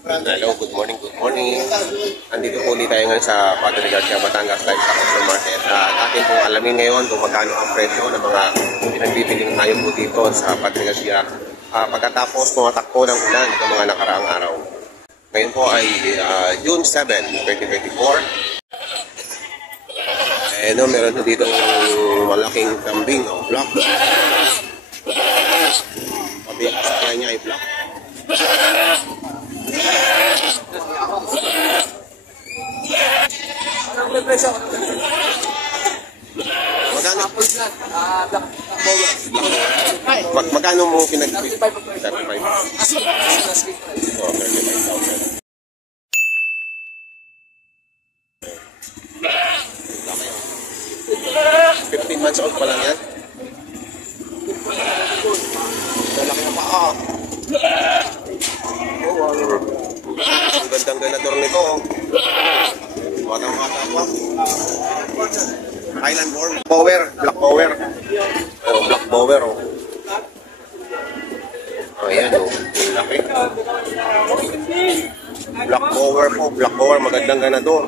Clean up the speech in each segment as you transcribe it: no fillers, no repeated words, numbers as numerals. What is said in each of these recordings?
Hello, good morning, good morning. Andito po ulit tayo ngayon sa Padre Garcia, Batangas Livestock Market. At atin pong alamin ngayon kung magkano ang presyo ng mga pinagbibiling ngayon po dito sa Padre Garcia. Pagkatapos pumatakbo ng ulan ng mga nakaraang araw. Ngayon po ay June 7, 2024. Meron na dito malaking kambing o block. Pabiyak sa kaya niya ay block. Magkano mo pinag-35? 35,000. 15 months old pa lang yan. Malaki na paa. Ang gandang ganador nito. Batang-bata pa. Island born. Power. Black power. Black power. Ayan o. Laki. Black power po. Black power. Magandang ganador.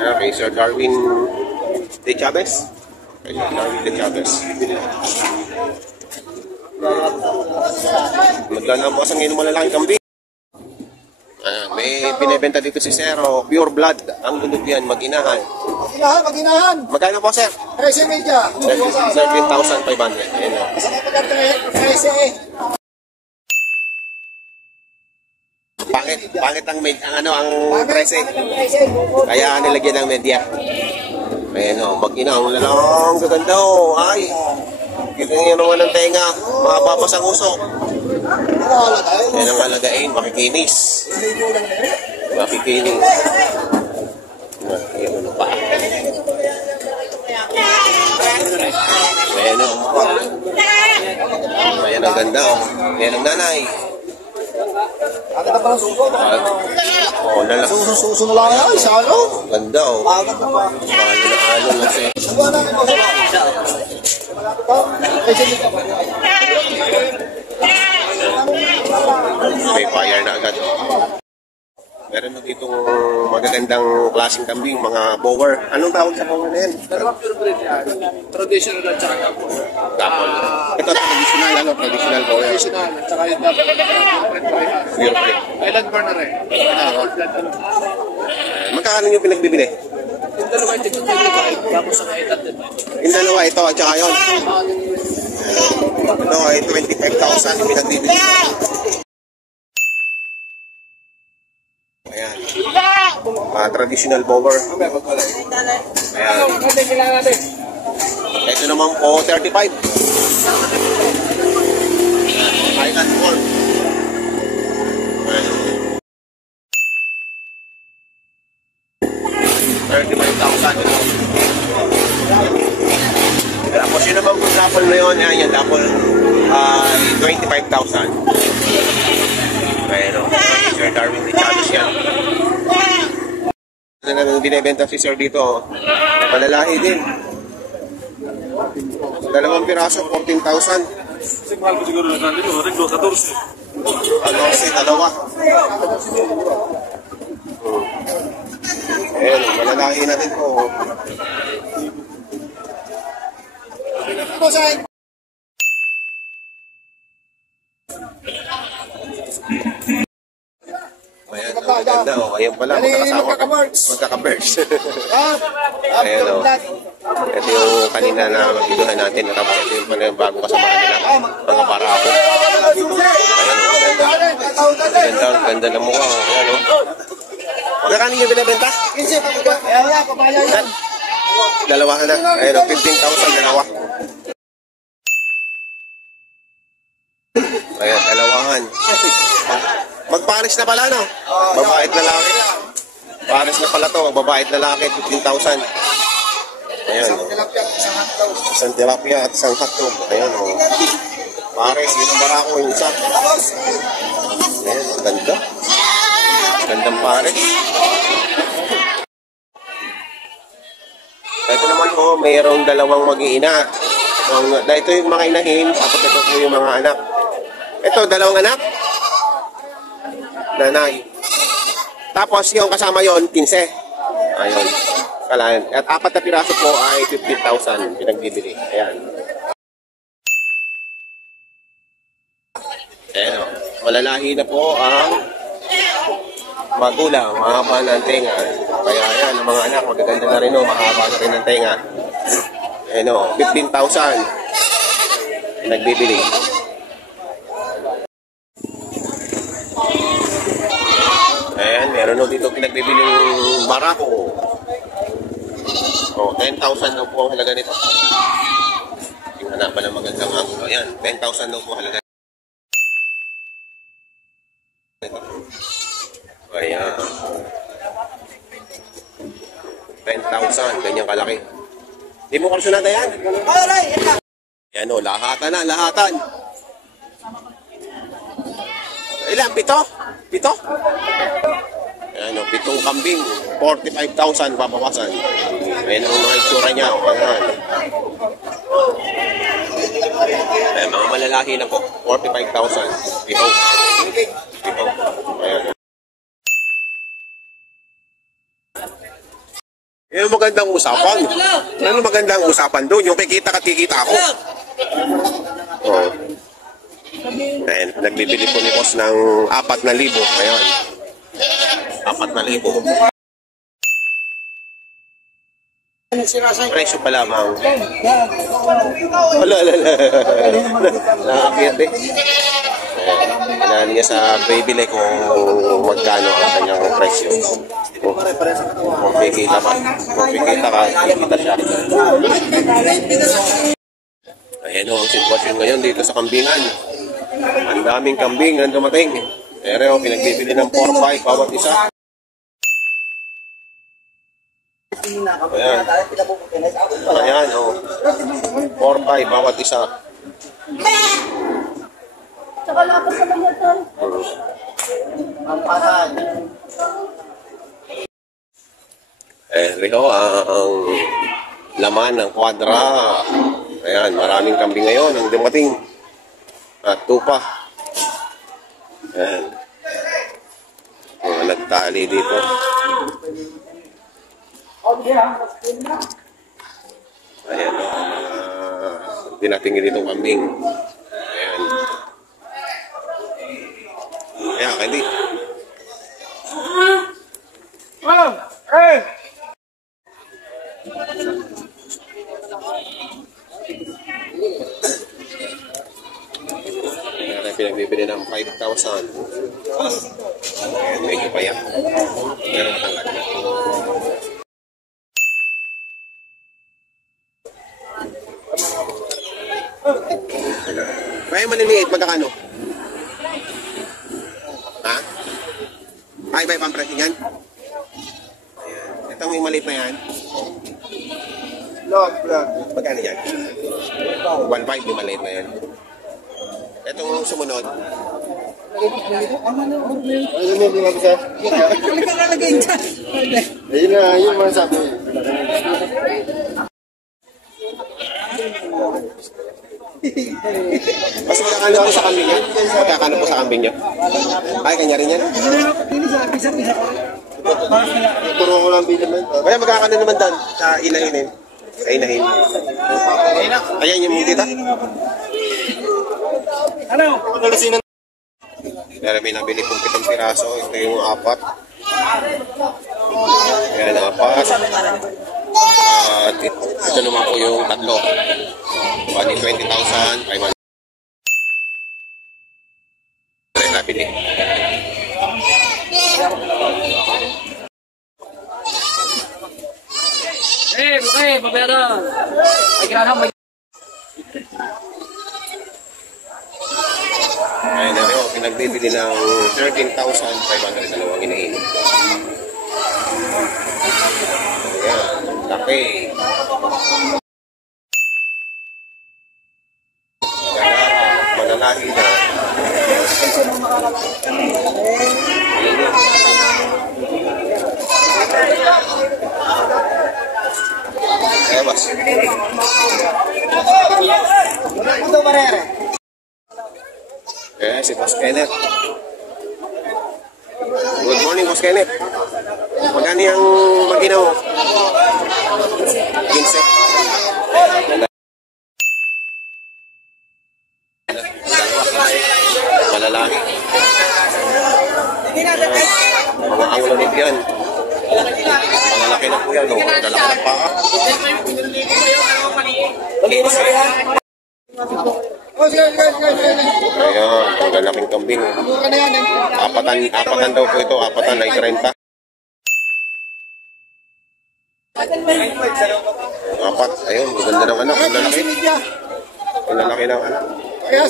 Kay Sir Darwin De Chavez. Kay Sir Darwin De Chavez. Magkano po sa ngayon malalaking kambing. May binibenta dito si Sir, pure blood. Ang lulog yan, mag-inahan. Mag-inahan. Magkano po, Sir? 13,000. 17,500. Ayan o. Pangit ang 13. Kaya nilagyan ng media. Ayan o, mag-ina. Ang lalang gaganda o. Ay, kita niyo naman ng tenga. Mapapos ang usok. Yan ang alagain, makikinis. Makikinis. Yan ano pa. Ayan o. Ayan ang ganda o. Ayan ang nanay. Oh, lalaki. Suso na lang yan, sa ano? Ganda o. Ano lang siya. May fire na agad. Meron na ditong magagandang klaseng kambing, mga bower. Anong tawag sa bower na yan? Dalawang pure breed yan. Traditional at saka gapol. Gapol. Ito traditional, traditional bower. Traditional at saka yung gapol. Pure breed. Island born na rin. Magkano yung pinagbibili? Yung dalawa yung tig-25. Tapos sa island din. Yung dalawa, ito at saka yun. Ito ay 25,000 yung pinagbibili. Ayan. Traditional bower. Ayan. Ito naman po, 35. Island born. 35,000. Tapos yun naman kung dapol na yun, yan dapol 25,000. Ayan o, Sir Darwin De Chavez yan. Binibenta si Sir dito, malalahi din. Dalawang piraso, 14,000. Sigmal ko siguro lang natin yung reglo 14. 14, dalawa. Ayan, malalahi na din po. Ayan, ang ganda o. Ayan pala, magkaka-birds. Ayan o. Ito yung kanina na magbiduhan natin. Tapos ito yung pala yung bago kasama nila. Mga barako. Ayan o, ganda. Ganda ng mukha o. Ayan o. Magkakanin yung binibenta? Dalawa na. Ayan o, 15,000 dalawa. Ayan, dalawahan. Magpares na pala, no? Babait na laki. Pares na pala to. Babait na laki, 15,000. Ayan. Isang tilapia at isang hotdog. Ayan, o. Pares, yun ang barako, yung isa. Ayan, ganda. Gandang pares. Ito naman po, mayroong dalawang mag-iina. Ito yung mga inahin, tapos ito po yung mga anak. Ito, dalawang anak. Nanay. Tapos yung kasama yon 15. Ayun. Kalaan. At 4 na piraso po ay 15,000 pinagbibili. Ayan. Ayan o. Malalahi na po ang magulang. Mahaba na ang tenga. Kaya ayan, ang mga anak, magaganda na rin o. Mahaba na rin ang tenga. Ayan o. 15,000 pinagbibili. Ayan, meron o dito pinagbibili ng barako. O, 10,000 daw po ang halaga nito. Yung hanapan ng magandang angulo. Ayan, 10,000 daw po halaga. Ayan. 10,000, ganyang kalaki. Hindi mo kalsunada yan? Ayan o, lahatan na, lahatan. Ilan? 7? 7? Ayan o, 7 kambing. 45,000 babawasan. Ayan ang mga itsura niya. Ayan. Ayan, mga malalaki na po. 45,000. 7. Ayan. Yan ang magandang usapan. Ano magandang usapan doon? Yung kikita ako. Oh. Ayan, nagbibili po ni boss ng 4,000. Ayan. 4,000. Presyo pa lamang. Ala. Nakakiyat eh. Ayan niya sa bibili kung magkano ang kanyang presyo. Kung kikita ka, kikita siya. Ayan o, ang sitwasyon ngayon dito sa kambingan. Ang daming kambing ang dumating. Pero pinagbibili ng 4-5 bawat isa. Ayan. Ayan o. 4-5 bawat isa. Tsaka lakas sa mga ito. Rio, ang laman ng kwadra. Ayan, maraming kambing ngayon ang dumating. At tupa. Ayan. Mga nagtali dito. Ayan o, dinatingin ditong kambing. Ayan. Ayan, hindi. Pinagbibili ng 5,000. Ayan, medyo payak. Pero matangkad na. Kaya maliliit, magkakano? Ha? Ay, ba ibang presyo yan? Ayan. Ito may maliit na yan. Vlog. Magkano yan? 1.5 yung maliit na yan. Itong sumunod. Ano hindi nga bisa? Ayun na, yun mga sabi. Mas magkakano po sa kambing niya? Magkakano po sa kambing niya? Ay, kanya rin yan? Turo ko lang bilang. Kaya magkakano naman doon sa inahinin? Sa inahin. Ayan yung tita? Ano? Nalasinan. Pero may nabili pong 7 piraso. Ito yung 4. Ayan ang 4. At ito naman po yung 3. Bali 20,500. Nabili. Okay, babayaran. Ay, kailangan mo. Ayun na rin, pinagbibili ng 13,500 dalawang inahin. Ayan, laki. Malalahi na. Bas. Kenneth. Good morning, Boss Kenneth. Magkano yung magina mo? 15. Malalaki. Mga angulonid yan. Malalaki na po yan. Oh. Malalaki na pa. Ayan, ang lalaking kambing. Apatan daw po ito. Apatan ay 30. Apat. Ayun, maganda ng anak. Ang lalaki. Ang lalaki ng anak. Ayan.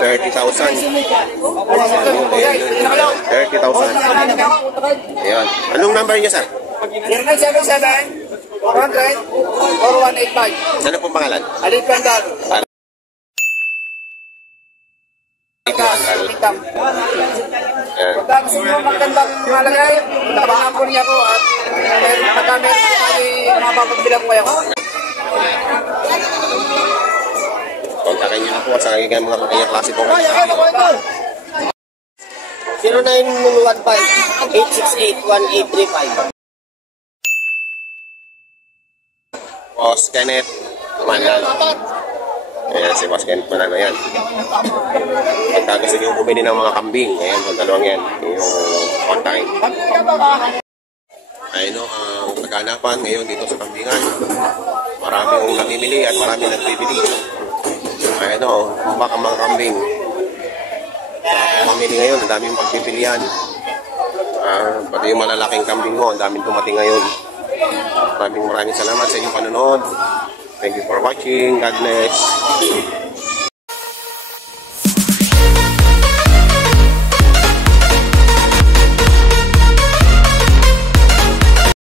30,000. 30,000. Ayan. Anong number niya, sir? 0977-400-4185. Ano pong pangalan? Alit Pandar. Ayan. Tapos yung magandang malagay, tabangan po niya po at madami ay mapapagbilang ko kayo. Kontakin niyo na po sa kanyang mga kanyang klase po. 0915-868-1835. Boss Kenneth Manan. Ayan, si Boss Kenneth Manan. Ayan. Pagka gusto niyo bumili ng mga kambing, ayan, yung dalawang yan. Yung kontakin. Ayun o, ang kaganapan ngayon dito sa kambingan. Maraming namimili at maraming nagbibili. Ayun o, baka mga kambing. Mamili ngayon, ang daming pagpipilian. Pati yung malalaking kambing mo, ang daming dumating ngayon. Maraming salamat sa inyong panonood. Thank you for watching. God bless.